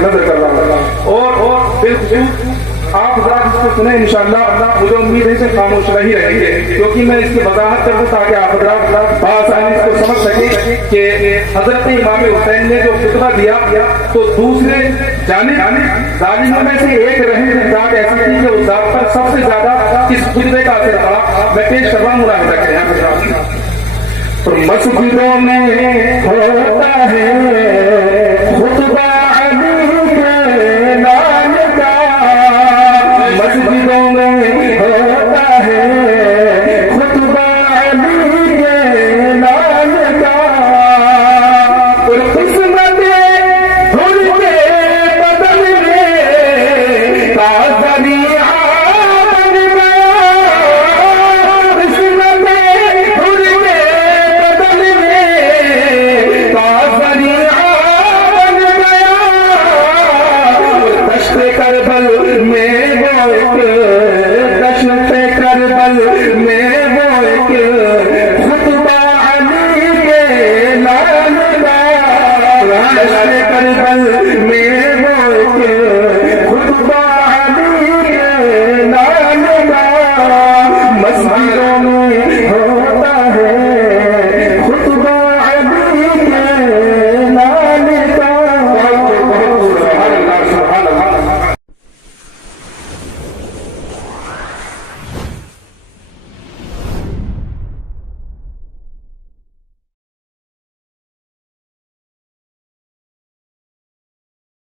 नजर कर रहा हूँ। और बिल्कुल आप इसको सुने इंशाअल्लाह, मुझे उम्मीद है कि खामोश नहीं रहेंगे, क्योंकि मैं इसकी वजाहत कर दूं ताकि आप आसानी इसको समझ सके कि हजरत इमाम हुसैन ने जो खुतबा दिया तो दूसरे जालिमों में से एक रहे जात ऐसी थी कि उस जात पर सबसे ज्यादा इस खुतबे का असर पड़ा। मैं पेश कर रहा हूँ मुलाहिजा करें। मस्जिदों में होता है खुतबा